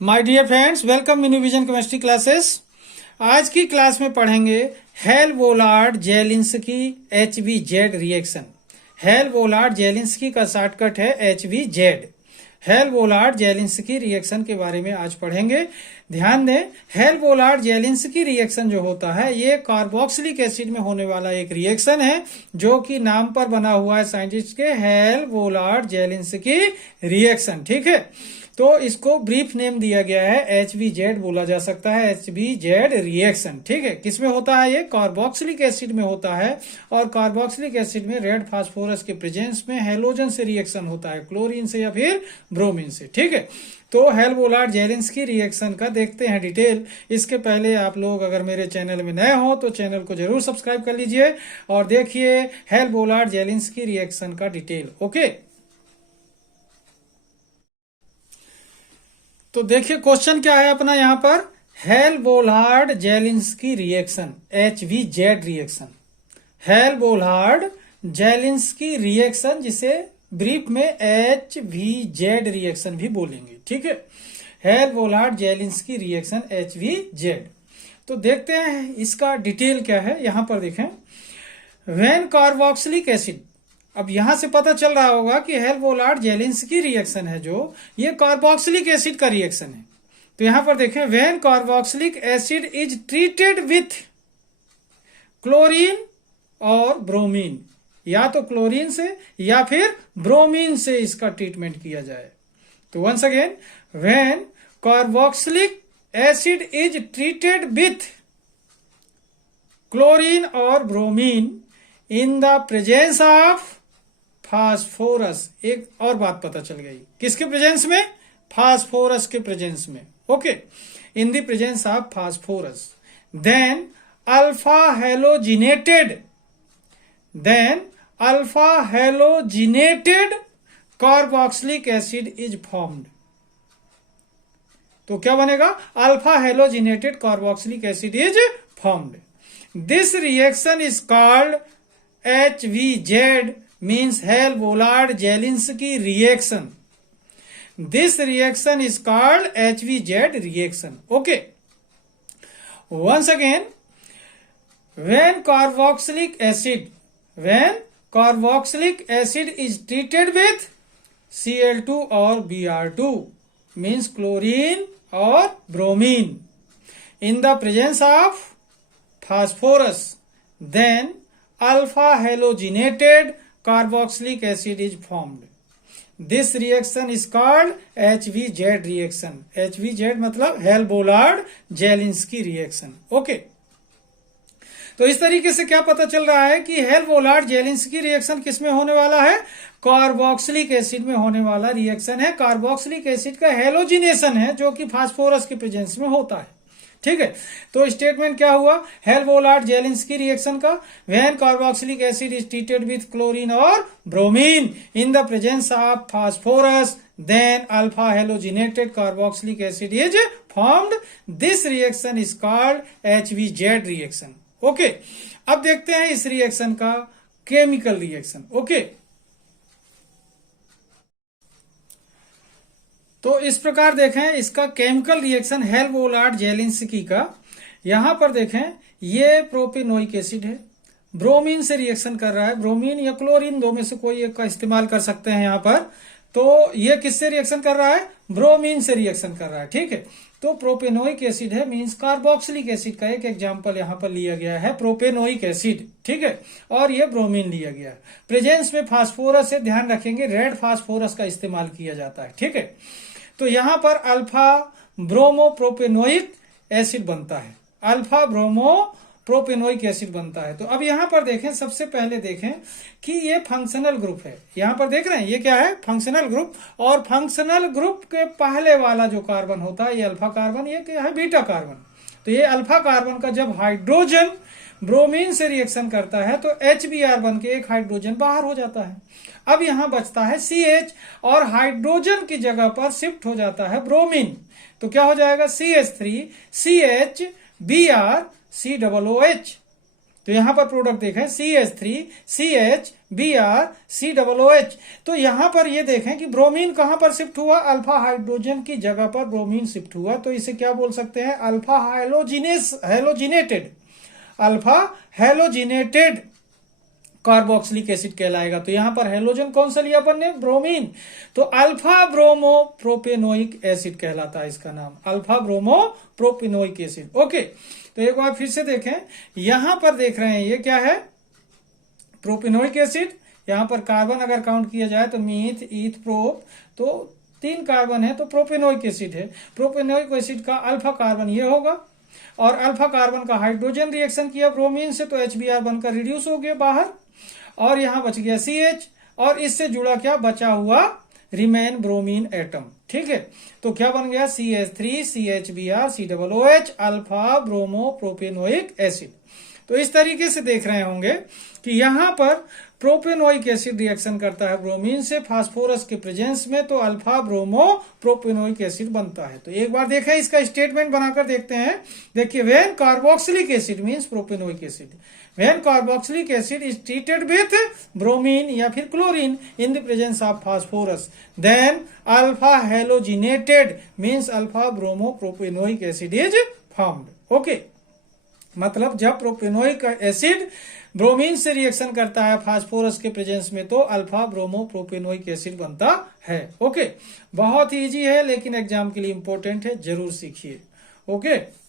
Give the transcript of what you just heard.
My dear friends, welcome in vision chemistry classes. आज की class में पढ़ेंगे Hell Volhard Zelinsky HVZ reaction. Hell Volhard Zelinsky का शॉर्टकट है HVZ। हेल-वोलार्ड जेलिंस्की रिएक्शन के बारे में आज पढ़ेंगे। ध्यान दें, हेल-वोलार्ड जेलिंस्की रिएक्शन जो होता है ये कार्बोक्सिलिक एसिड में होने वाला एक रिएक्शन है जो कि नाम पर बना हुआ है साइंटिस्ट के, हेल-वोलार्ड जेलिंस्की रिएक्शन। ठीक है, तो इसको ब्रीफ नेम दिया गया है HVZ बोला जा सकता है, HVZ रिएक्शन। ठीक है, किसमें होता है? ये कार्बोक्सिलिक एसिड में होता है और कार्बोक्सिलिक एसिड में रेड फास्फोरस के प्रेजेंस में हेलोजन से रिएक्शन होता है, क्लोरीन से या फिर ब्रोमीन से। ठीक है, तो हेल-वोलार्ड जेलिंस्की रिएक्शन का देखते हैं डिटेल। इसके पहले आप लोग अगर मेरे चैनल में नए हो तो चैनल को जरूर सब्सक्राइब कर लीजिए और देखिए हेल-वोलार्ड जेलिंस्की रिएक्शन का डिटेल। ओके, तो देखिए क्वेश्चन क्या है अपना यहाँ पर, Hell Volhard Zelinsky reaction HVZ reaction. Hell Volhard Zelinsky reaction जिसे ब्रीफ में HVZ रिएक्शन भी बोलेंगे। ठीक है, हेल-वोलार्ड जेलिंस्की रिएक्शन HVZ। तो देखते हैं इसका डिटेल क्या है। यहां पर देखें, व्हेन कार्बोक्सिलिक एसिड, अब यहां से पता चल रहा होगा कि हेल-वोलार्ड जेलिंस्की रिएक्शन है जो ये कार्बोक्सिलिक एसिड का रिएक्शन है। तो यहां पर देखें, when carboxylic acid is treated with chlorine और ब्रोमीन, या तो क्लोरीन से या फिर ब्रोमीन से इसका ट्रीटमेंट किया जाए। तो once again, when carboxylic acid is treated with chlorine और bromine in the presence of phosphorus, एक और बात पता चल गई, किसके प्रेजेंस में? फास्फोरस के प्रेजेंस में। Okay, in the presence of phosphorus, then alpha halogenated carboxylic acid is formed. तो क्या बनेगा? Alpha halogenated carboxylic acid is formed. This reaction is called HVZ, means Hell Volhard Zelinsky reaction. This reaction is called HVZ reaction. Okay. Once again, when carboxylic acid is treated with Cl2 or Br2, means chlorine or bromine, in the presence of phosphorus, then alpha halogenated carboxylic acid is formed. This reaction is called HVZ reaction. HVZ मतलब हेल-वोलार्ड Zelinsky reaction. Okay, तो इस तरीके से क्या पता चल रहा है कि हेल-वोलार्ड जेलिंस्की रिएक्शन किसमें होने वाला है? कार्बोक्सिलिक एसिड में होने वाला रिएक्शन है। कार्बोक्सिलिक एसिड का हेलोजिनेशन है जो कि फास्फोरस के प्रेजेंस में होता है। ठीक है, तो स्टेटमेंट क्या हुआ हेल-वोलार्ड जेलिंस्की रिएक्शन का? When carboxylic acid is treated with chlorine और bromine in the presence of phosphorus, then alpha halogenated carboxylic acid is formed. This reaction is called HVZ reaction. Okay, अब देखते हैं इस reaction का chemical reaction. Okay, तो इस प्रकार देखें इसका केमिकल रिएक्शन हेल-वोलार्ड जेलिंस्की का। यहां पर देखें, ये प्रोपेनोइक एसिड है, ब्रोमीन से रिएक्शन कर रहा है। ब्रोमीन या क्लोरीन, दो में से कोई एक का इस्तेमाल कर सकते हैं यहां पर। तो ये किससे रिएक्शन कर रहा है? ब्रोमीन से रिएक्शन कर रहा है। ठीक है, तो प्रोपेनोइक एसिड है, मींस कार्बोक्सिलिक एसिड का एक एग्जांपल यहां पर लिया गया है, प्रोपेनोइक एसिड। ठीक है, और ये ब्रोमीन लिया गया है। प्रेजेंस में फास्फोरस है, ध्यान रखेंगे रेड फास्फोरस का इस्तेमाल किया जाता है। ठीक है, तो यहां पर अल्फा ब्रोमो प्रोपेनोइक एसिड बनता है, अल्फा ब्रोमो प्रोपेनोइक एसिड बनता है। तो अब यहां पर देखें, सबसे पहले देखें कि ये फंक्शनल ग्रुप है। यहां पर देख रहे हैं ये क्या है? Functional group. और फंक्शनल ग्रुप के पहले वाला जो कार्बन होता है ये अल्फा कार्बन, ये क्या है? Beta carbon. तो ये अल्फा कार्बन का जब हाइड्रोजन ब्रोमीन से रिएक्शन करता है तो HBr बन के एक हाइड्रोजन बाहर हो जाता है। अब यहां बचता है CH और हाइड्रोजन की जगह पर शिफ्ट हो जाता है ब्रोमीन। तो क्या हो जाएगा? CH3 CH Br COOH। तो यहां पर प्रोडक्ट देखें CH3 CH Br COOH। तो यहां पर ये देखें कि ब्रोमीन कहां पर शिफ्ट हुआ, अल्फा हाइड्रोजन की जगह पर ब्रोमीन शिफ्ट हुआ। तो इसे क्या बोल सकते हैं, alpha halogenated, alpha halogenated carboxylic acid कहलाएगा। तो यहां पर हैलोजन कौन सा लिया अपन ने, ब्रोमीन, तो अल्फा ब्रोमो प्रोपेनोइक एसिड कहलाता है इसका नाम, alpha bromo propanoic acid. Okay, तो एक बार फिर से देखें, यहां पर देख रहे हैं ये क्या है, प्रोपेनोइक एसिड। यहां पर कार्बन अगर काउंट किया जाए तो मीथ ईथ प्रोप, तो 3 कार्बन है, तो प्रोपेनोइक एसिड है। प्रोपेनोइक एसिड का अल्फा कार्बन ये होगा, और अल्फा कार्बन का हाइड्रोजन रिएक्शन किया ब्रोमीन से, तो HBr बनकर रिड्यूस हो गया बाहर, और यहां बच गया CH, और इससे जुड़ा क्या बचा हुआ, रिमेन ब्रोमीन एटम। ठीक है, तो क्या बन गया, CH3 CHBr COOH alpha bromo propanoic acid. तो इस तरीके से देख रहे होंगे कि यहां पर प्रोपेनोइक एसिड रिएक्शन करता है ब्रोमीन से फास्फोरस के प्रेजेंस में, तो अल्फा ब्रोमो प्रोपेनोइक एसिड बनता है। तो एक बार देखें, इसका स्टेटमेंट बनाकर देखते हैं। देखिए, when carboxylic acid means propanoic acid, when carboxylic acid is treated with bromine या फिर chlorine in the presence of phosphorus, then alpha halogenated means alpha bromo propanoic acid is formed. Okay, मतलब जब propanoic acid bromine से reaction करता है phosphorus के presence में, तो अल्फा ब्रोमो प्रोपेनोइक एसिड बनता है। ओके, बहुत ही इजी है लेकिन एग्जाम के लिए इंपॉर्टेंट है, जरूर सीखिए। ओके।